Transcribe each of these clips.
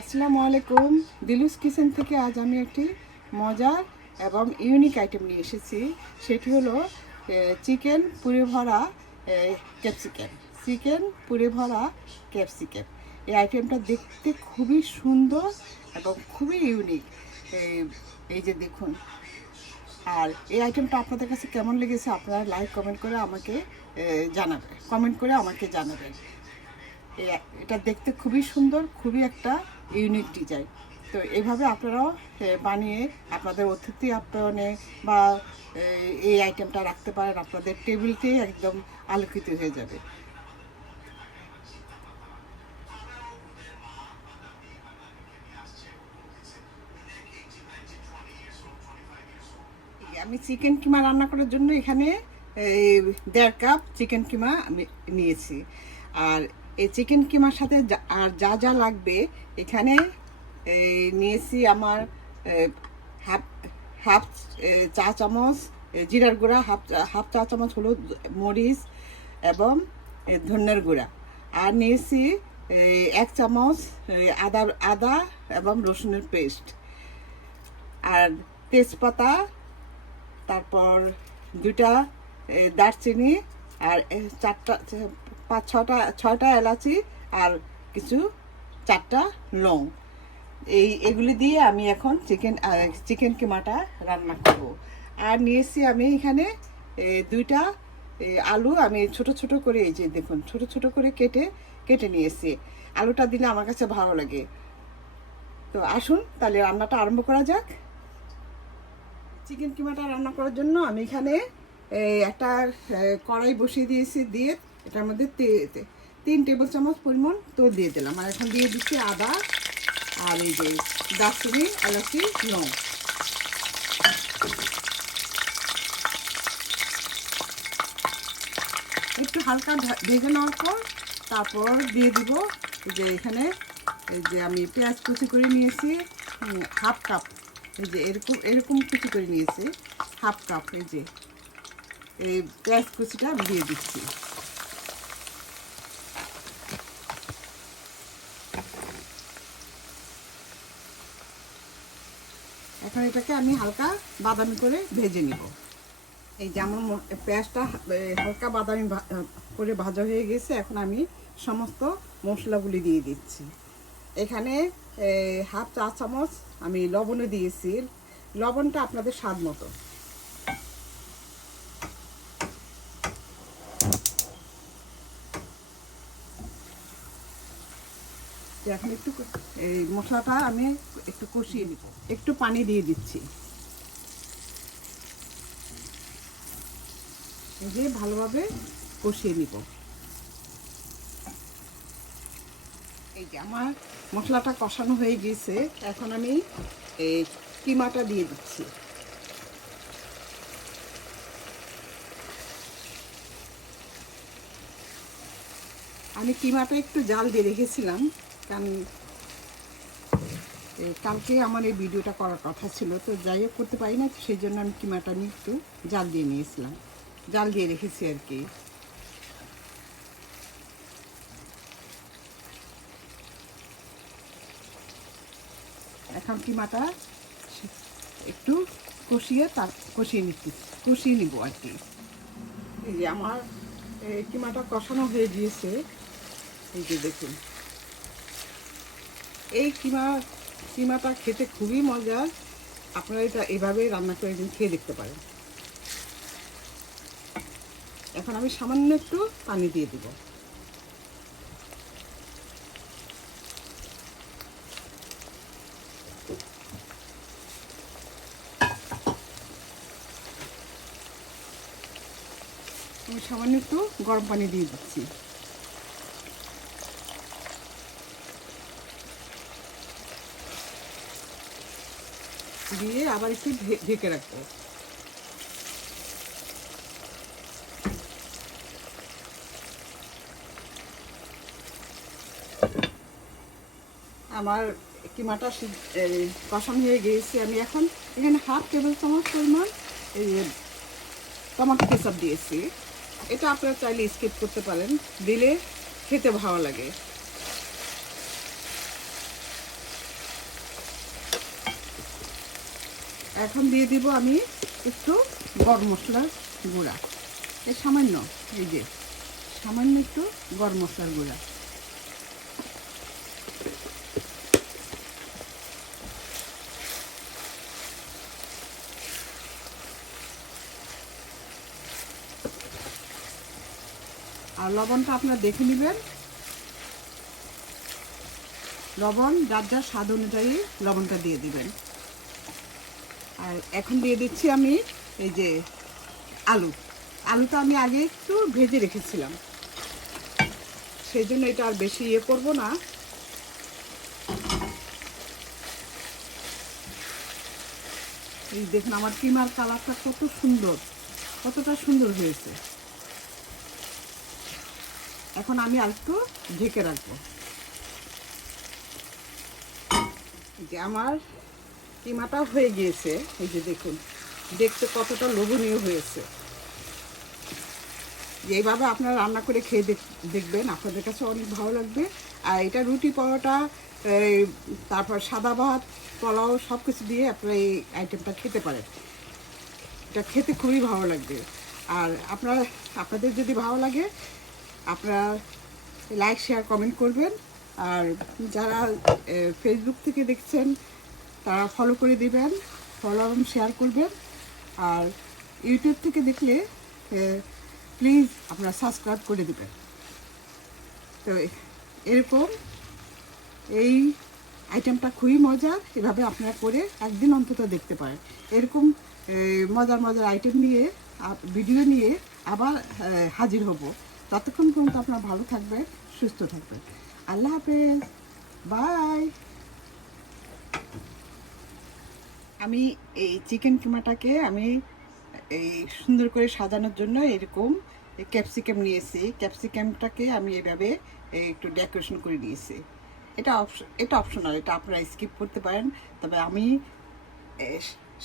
আসসালামু আলাইকুম। দিলুস কিচেন থেকে আজ আমি একটি মজার এবং ইউনিক আইটেম নিয়ে এসেছি। সেটি হলো চিকেন পুরে ভরা ক্যাপসিকাম। চিকেন পুরে ভরা ক্যাপসিকাম। এই আইটেমটা দেখতে খুবই সুন্দর এবং খুবই ইউনিক। এই যে দেখুন। আর এই আইটেমটা আপনাদের কাছে কেমন লেগেছে আপনারা লাইক কমেন্ট করে আমাকে জানাবেন। এটা দেখতে খুবই সুন্দর, খুবই একটা ইউনিক ডিজাইন। তো এইভাবে আপনারাও বানিয়ে আপনাদের অতিথি আপ্যায়নে বা এই আইটেমটা রাখতে পারেন, আপনাদের টেবিলটাই একদম আলোকিত হয়ে যাবে। আমি চিকেন কিমা রান্না করার জন্য এখানে 1.5 কাপ চিকেন কিমা আমি নিয়েছি। আর এই চিকেন কিমার সাথে আর যা যা লাগবে এখানে নিয়েছি আমার হাফ হাফ চা চামচ জিরার গুঁড়া, হাফ চা চামচ হলুদ, মরিচ এবং ধনিয়ার গুঁড়া। আর নিয়েছি 1 চামচ আদা এবং রসুনের পেস্ট, আর তেজপাতা, তারপর 2টা দারচিনি, আর 6টা এলাচি, আর কিছু 4টা লং। এগুলি দিয়ে আমি এখন চিকেন কিমাটা রান্না করব। আর নিয়েছি আমি এখানে 2টা আলু, আমি ছোট ছোট করে, এই যে দেখুন, ছোট ছোট করে কেটে নিয়েছি। আলুটা দিলে আমার কাছে ভালো লাগে। তো আসুন তাহলে রান্নাটা আরম্ভ করা যাক। চিকেন কিমাটা রান্না করার জন্য আমি এখানে একটা কড়াই বসিয়ে দিয়েছি, দিয়ে এটার মধ্যে 3 টেবিল চামচ পরিমাণ তেল দিয়ে দিলাম। আর এখন দিয়ে দিচ্ছি আদা, আর এই যে দারচিনি, এলাচি, লং। একটু হালকা ভেজে নেওয়ার পর তারপর দিয়ে দিব যে এখানে এই যে আমি পেঁয়াজ কুচি করে নিয়েছি 1/2 কাপ। এই যে এরকম কুচি করে নিয়েছি 1/2 কাপ। এই যে এই পেঁয়াজ কুচিটা আমি দিয়ে দিচ্ছি। এখন এটাকে আমি হালকা বাদামি করে ভেজে নিব। এই যে আমার পেঁয়াজটা হালকা বাদামি করে ভাজা হয়ে গেছে। এখন আমি সমস্ত মশলাগুলি দিয়ে দিচ্ছি। এখানে হাফ চা চামচ আমি লবণও দিয়েছি। লবণটা আপনাদের স্বাদ মতো। এখন একটু এই মশলাটা আমি একটু কষিয়ে নিব। একটু পানি দিয়ে দিচ্ছি। এই যে ভালোভাবে কষিয়ে নিব। এই যে আমার মশলাটা কষানো হয়ে গেছে। এখন আমি এই কিমাটা দিয়ে দিচ্ছি। আমি কিমাটা একটু জাল দিয়ে রেখেছিলাম, কারণ কালকে আমার এই ভিডিওটা করার কথা ছিল, তো যাই হোক করতে পারি না, সেই জন্য আমি কিমাটা আমি একটু জাল দিয়ে নিয়েছিলাম, জাল দিয়ে রেখেছি আর কি। এখন কিমাটা একটু কষিয়ে নিব আর কি। এই যে আমার কিমাটা কষানো হয়ে গিয়েছে। এই যে দেখুন, এই কিমাটা খেতে খুবই মজার। আপনারা এটা এভাবে রান্না করে একদিন খেয়ে দেখতে পারেন। এখন আমি সামান্য একটু পানি দিয়ে দিব। আমি সামান্য একটু গরম পানি দিয়ে দিচ্ছি। দিয়ে আবার একটু ঢেকে রাখবো। আমার কিমাটা কষানো হয়ে গিয়েছে। আমি এখন এখানে হাফ টেবিল চামচ পরিমাণ টমেটো কেচাপ দিয়েছি। এটা আপনারা চাইলে স্কিপ করতে পারেন, দিলে খেতে ভালো লাগে। এখন দিয়ে দিব আমি একটু গরম মশলার গুঁড়া, এই সামান্য, এই যে সামান্য একটু গরম মশলার গুঁড়া। আর লবণটা আপনারা দেখে নেবেন, লবণ যার যার স্বাদ অনুযায়ী লবণটা দিয়ে দিবেন। আর এখন দিয়ে দিচ্ছি আমি এই যে আলুটা আমি আগে একটু ভেজে রেখেছিলাম, সেই জন্য এটা আর বেশি করব না। এই দেখুন আমার কিমার কালারটা কত সুন্দর, কতটা সুন্দর হয়েছে। এখন আমি আর একটু ঢেকে রাখবো। যে আমার কিমাটা হয়ে গিয়েছে, এই যে দেখুন দেখতে কতটা লোভনীয় হয়েছে। এইভাবে আপনারা রান্না করে খেয়ে দেখবেন, আপনাদের কাছে অনেক ভালো লাগবে। আর এটা রুটি, পরোটা, তারপর সাদা ভাত, পোলাও সব কিছু দিয়ে আপনারা এই আইটেমটা খেতে পারেন। এটা খেতে খুবই ভালো লাগবে। আর আপনাদের যদি ভালো লাগে আপনারা লাইক, শেয়ার, কমেন্ট করবেন। আর যারা ফেসবুক থেকে দেখছেন তারা ফলো করে দিবেন, ফলো এবং শেয়ার করবেন। আর ইউটিউব থেকে দেখলে প্লিজ আপনারা সাবস্ক্রাইব করে দেবেন। তো এরকম এই আইটেমটা খুবই মজার, এভাবে আপনারা করে একদিন অন্তত দেখতে পারেন। এরকম মজার মজার আইটেম নিয়ে ভিডিও নিয়ে আবার হাজির হব। ততক্ষণ পর্যন্ত আপনারা ভালো থাকবেন, সুস্থ থাকবেন। আল্লাহ হাফেজ, বাই। আমি এই চিকেন কিমাটাকে আমি এই সুন্দর করে সাজানোর জন্য এরকম ক্যাপসিকাম নিয়েছি। ক্যাপসিকামটাকে আমি এইভাবে একটু ডেকোরেশন করে দিয়েছি। এটা অপশনাল, এটা আপনারা স্কিপ করতে পারেন। তবে আমি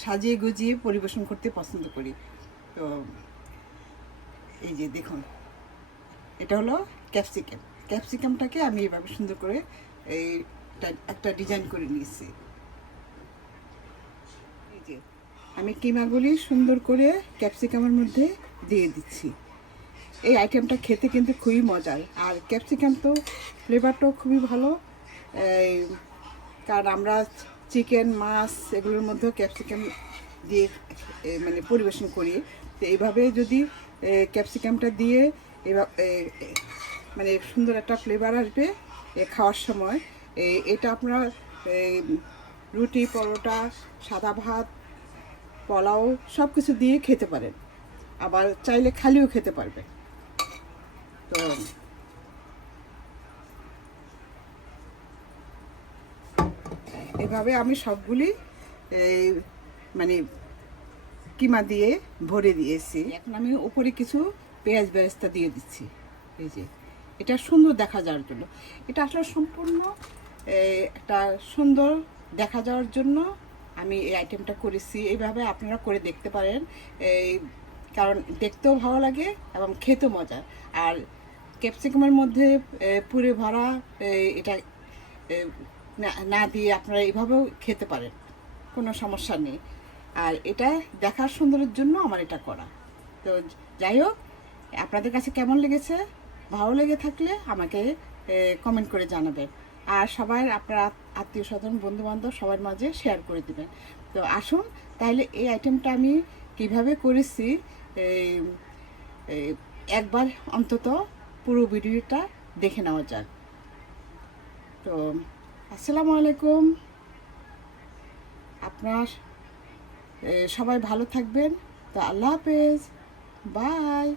সাজিয়ে গুজিয়ে পরিবেশন করতে পছন্দ করি। তো এই যে দেখুন, এটা হলো ক্যাপসিকামটাকে আমি এভাবে সুন্দর করে একটা ডিজাইন করে নিয়েছি। এই যে আমি কিমাগুলি সুন্দর করে ক্যাপসিকামের মধ্যে দিয়ে দিচ্ছি। এই আইটেমটা খেতে কিন্তু খুবই মজার। আর ক্যাপসিকাম তো ফ্লেভারটাও খুবই ভালো, কারণ আমরা চিকেন, মাছ এগুলোর মধ্যেও ক্যাপসিকাম দিয়ে মানে পরিবেশন করি। তো এইভাবে যদি ক্যাপসিকামটা দিয়ে মানে সুন্দর একটা ফ্লেভার আসবে খাওয়ার সময়। এটা আপনারা রুটি, পরোটা, সাদা ভাত, পোলাও সব কিছু দিয়ে খেতে পারেন, আবার চাইলে খালিও খেতে পারবে। তো এভাবে আমি সবগুলি মানে কিমা দিয়ে ভরে দিয়েছি। এখন আমি উপরে কিছু পেঁয়াজ বেরেস্তা দিয়ে দিচ্ছি। এই যে এটা সুন্দর দেখা যাওয়ার জন্য, এটা আসলে সম্পূর্ণ একটা সুন্দর দেখা যাওয়ার জন্য আমি এই আইটেমটা করেছি। এইভাবে আপনারা করে দেখতে পারেন, কারণ দেখতেও ভালো লাগে এবং খেতেও মজা। আর ক্যাপসিকামের মধ্যে পুরে ভরা এটা না দিয়ে আপনারা এইভাবেও খেতে পারেন, কোনো সমস্যা নেই। আর এটা দেখার সুন্দরের জন্য আমার এটা করা। তো যাই হোক, আপনাদের কাছে কেমন লেগেছে, ভালো লেগে থাকলে আমাকে কমেন্ট করে জানাবেন। আর সবাই আপনারা আত্মীয় স্বজন, বন্ধুবান্ধব সবার মাঝে শেয়ার করে দেবেন। তো আসুন তাহলে এই আইটেমটা আমি কিভাবে করেছি একবার অন্তত পুরো ভিডিওটা দেখে নেওয়া যাক। তো আসসালামু আলাইকুম, আপনার সবাই ভালো থাকবেন। তো আল্লাহ হাফেজ, বাই।